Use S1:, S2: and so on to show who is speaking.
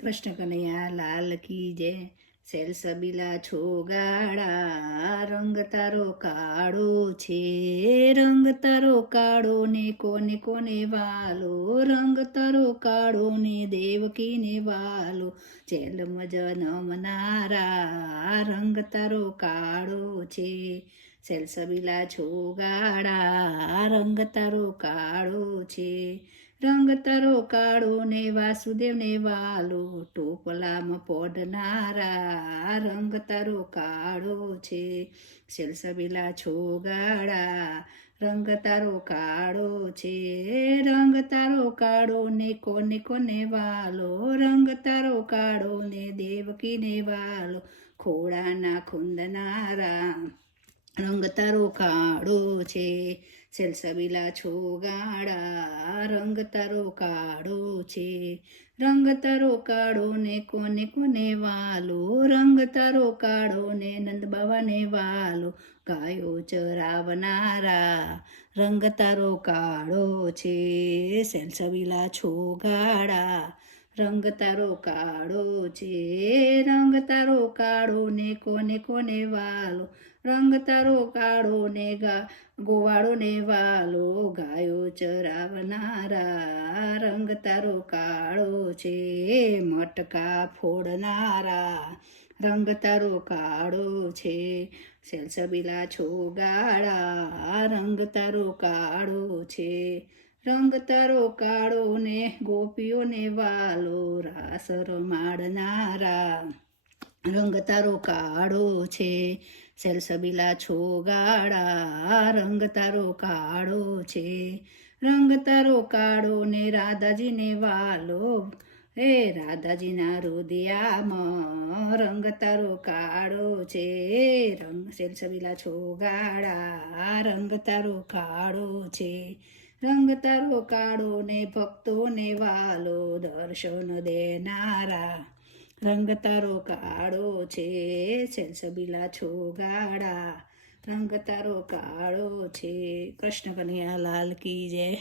S1: કૃષ્ણ કનૈયા લાલ કી જય સેલસબીલા છોગાડા રંગ તારો કાળો છે. રંગ તારો કાળો ને કોને કોને વાલો? રંગ તારો કાળો ને દેવકીને વાલો? ચેલ મજ નમનારા રંગ તારો કાળો છે. સેલસબીલા છોગાડા, રંગ તારો કાળો છે. રંગ તારો કાળો ને વાસુદેવને વાલો, ટોપલામાં પોડનારા, રંગ તારો કાળો છે. સેલસબીલા છોગાડા, રંગ તારો કાળો છે. રંગ તારો કાળો ને કોને કોને વાલો, રંગ તારો કાળો ને દેવકીને વાલો ખોડાના ખુંદનારા. રંગ તારો કાળો છે સેલસબીલા છો ગાળા. રંગ તારો કાળો છે, રંગ તારો કાળો ને કોને કોને વાલો? રંગ તારો કાળો ને નંદ બાવાને વાલો? ગાયો ચરાવનારા, રંગ તારો કાળો છે સેલસબીલા છો ગાળા. રંગ તારો કાળો છે, રંગ તારો કાળો ને કોને કોને વાલો? રંગ તારો કાળો ને ગા, ગોવાળો ને વાલો? ગાયો ચરાવનારા, રંગ તારો કાળો છે, મટકા ફોડનારા. રંગ તારો કાળો છે, સેલસબીલા છો ગાળા રંગ તારો કાળો છે, રંગ તારો કાળો ને ગોપીઓને વાલો. રાસ રમાડનારા. રંગ તારો કાળો છે, સેલસબીલા છોગાળા રંગ તારો કાળો છે. રંગ તારો કાળો ને રાધાજીને વાલો હે રાધાજીના રુદિયામાં રંગ તારો કાળો છે. રંગ, સેલસબીલા છોગાળા રંગ તારો કાળો છે. રંગ તારો કાળો ને ભક્તોને વાલો, દર્શન દેનારા રંગ તારો કાળો છે સેલસબીલા છોગાડા રંગ તારો કાળો છે. કૃષ્ણ કનૈયા લાલ કી જય.